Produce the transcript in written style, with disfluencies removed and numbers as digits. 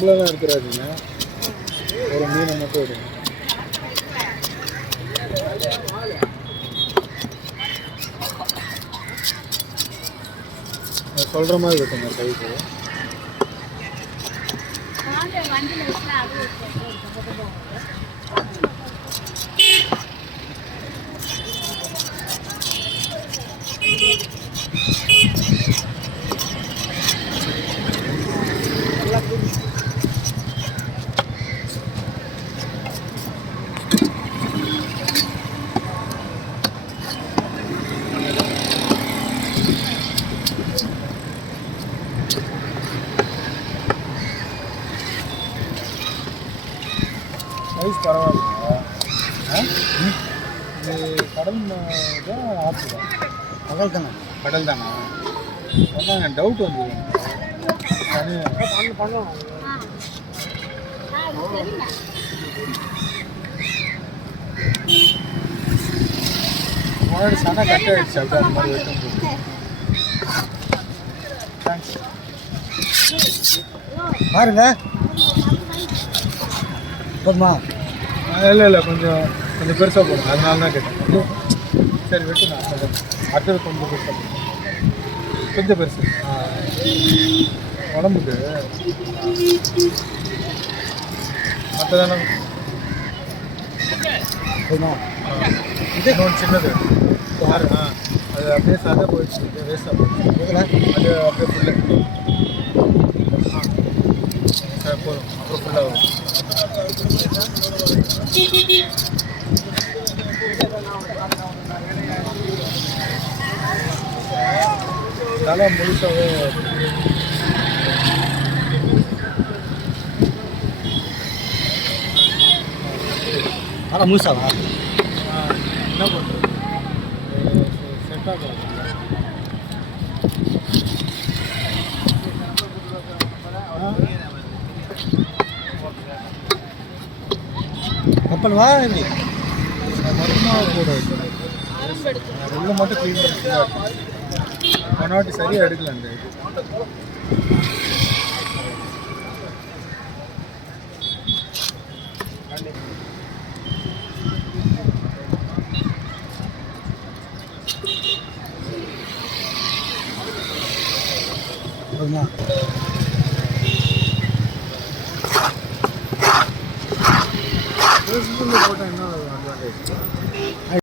உடம்புலலாம் இருக்கிறாருங்க ஒரு மீனை மட்டும் எடுங்க சொல்கிற மாதிரி இருக்குங்க கைக்கு சைஸ் பரவாயில்லையா இது கடல் தான் ஆற்று தான் கடல் தானே அதான் டவுட் வந்தது பண்ணலாம் முன்னாடி சனா கட் ஆகிடுச்சு அப்படியே அந்த மாதிரி வெட்டும் போது தேங்க்ஸ் பாருங்க போதுமா இல்லை கொஞ்சம் பெருசாக போடுங்க அதனால தான் கேட்டேன் சரி வெட்டுங்க அடுத்தது கொஞ்சம் பெருசாக போடுங்க கொஞ்சம் பெருசு உடம்புக்கு மற்றதான இன்னொன்று சின்னது பாரு அது அப்படியே சாதா போயிடுச்சு வேஸ்ட்டாக போயிடுச்சு அது அப்படியே ஃபுல்லு சரி போதும் அப்புறம் ஃபுல்லாக வரும் தலை முழுசாகவே ஆனால் முழுசாவா என்ன பண்ணுறது செட் ஆகும் கப்பல் வா எப்படி மொத்தமாக கூட உள்ள மட்டும் க்ளீன் பண்ணி போன வாட்டி சரியாக எடுக்கல அந்த இது போட்டால் என்ன அட்வான்டேஜ்